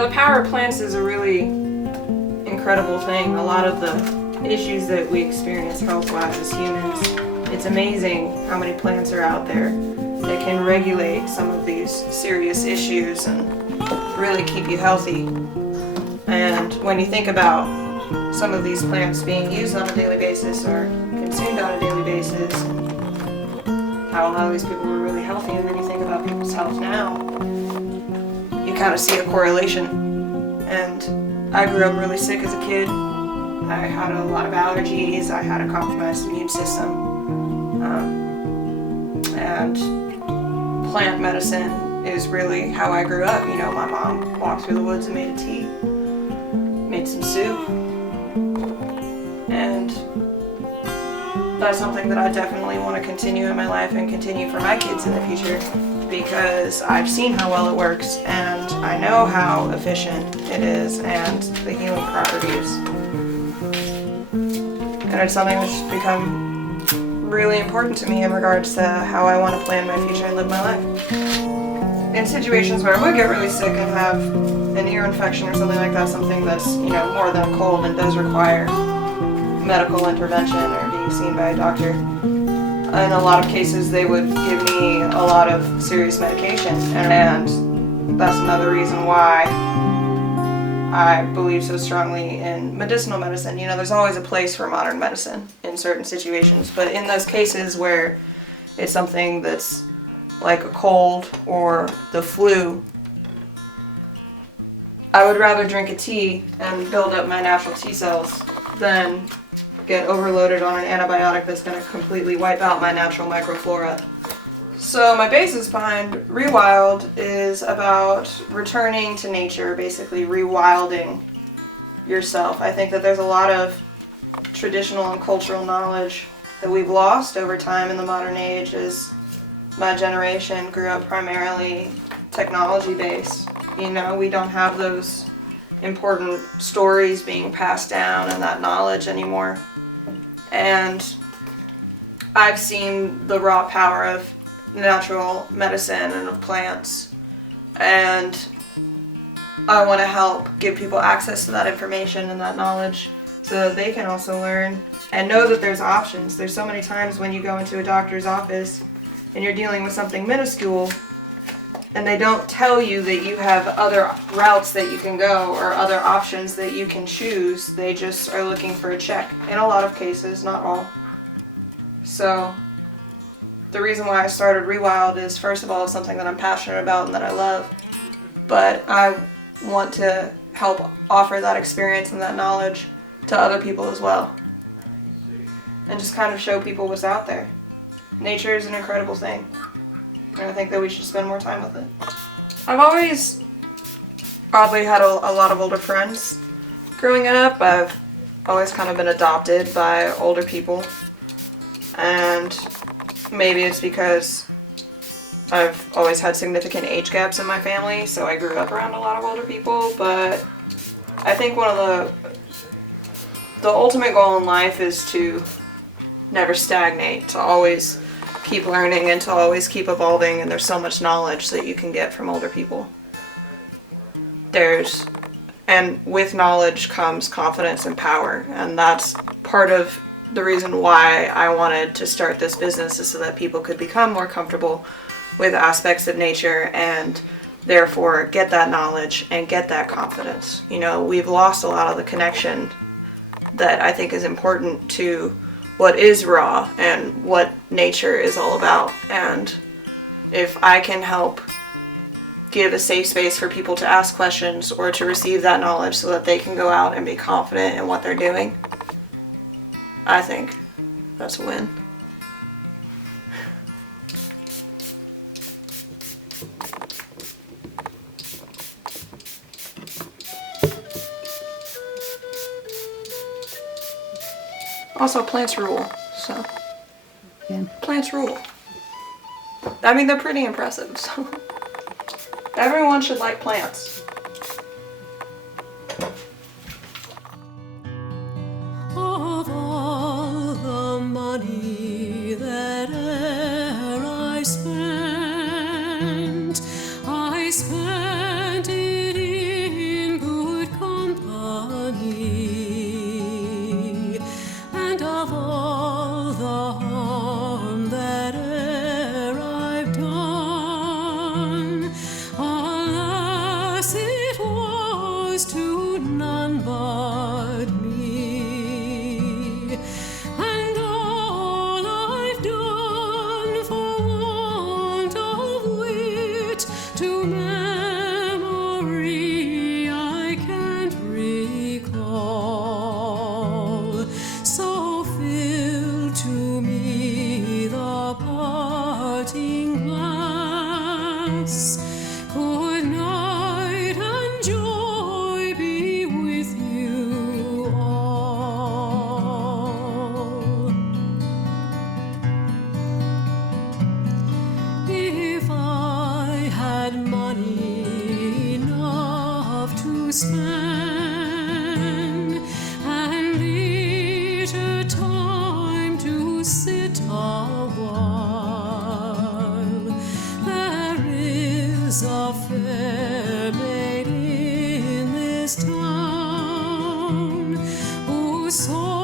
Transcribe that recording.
the power of plants is a really incredible thing. A lot of the issues that we experience health-wise as humans, it's amazing how many plants are out there that can regulate some of these serious issues and really keep you healthy. And when you think about some of these plants being used on a daily basis or consumed on a daily basis, how a lot of these people were really healthy, and then you think about people's health now, you kind of see a correlation. And I grew up really sick as a kid. I had a lot of allergies, I had a compromised immune system, and plant medicine is really how I grew up. My mom walked through the woods and made a tea, made some soup, and that's something that I definitely want to continue in my life and continue for my kids in the future, because I've seen how well it works and I know how efficient it is and the healing properties. And it's something that's become really important to me in regards to how I want to plan my future and live my life. In situations where I would get really sick and have an ear infection or something like that, something that's, more than a cold and does require medical intervention or being seen by a doctor, in a lot of cases they would give me a lot of serious medication, and that's another reason why I believe so strongly in medicinal medicine. There's always a place for modern medicine in certain situations, but in those cases where it's something that's like a cold or the flu, I would rather drink a tea and build up my natural T cells than get overloaded on an antibiotic that's going to completely wipe out my natural microflora. So my basis behind ReWild is about returning to nature, basically rewilding yourself. I think that there's a lot of traditional and cultural knowledge that we've lost over time in the modern age, as my generation grew up primarily technology based. We don't have those important stories being passed down and that knowledge anymore. And I've seen the raw power of natural medicine and of plants, and I want to help give people access to that information and that knowledge so that they can also learn and know that there's options. There's so many times when you go into a doctor's office and you're dealing with something minuscule and they don't tell you that you have other routes that you can go or other options that you can choose. They just are looking for a check in a lot of cases, not all. So the reason why I started ReWild is, first of all, it's something that I'm passionate about and that I love, but I want to help offer that experience and that knowledge to other people as well, and just kind of show people what's out there. Nature is an incredible thing, and I think that we should spend more time with it. I've always oddly had a lot of older friends growing up. I've always kind of been adopted by older people, and maybe it's because I've always had significant age gaps in my family, so I grew up around a lot of older people. But I think one of the ultimate goal in life is to never stagnate, to always keep learning and to always keep evolving, and there's so much knowledge that you can get from older people. And with knowledge comes confidence and power, and that's part of the reason why I wanted to start this business, is so that people could become more comfortable with aspects of nature and therefore get that knowledge and get that confidence. We've lost a lot of the connection that I think is important to what is raw and what nature is all about. And if I can help give a safe space for people to ask questions or to receive that knowledge so that they can go out and be confident in what they're doing, I think that's a win. Also, plants rule, so. Yeah. Plants rule. I mean, they're pretty impressive, so. Everyone should like plants. Of all the money that e'er I spent it spend, and leisure time to sit a while. There is a fair maid in this town who saw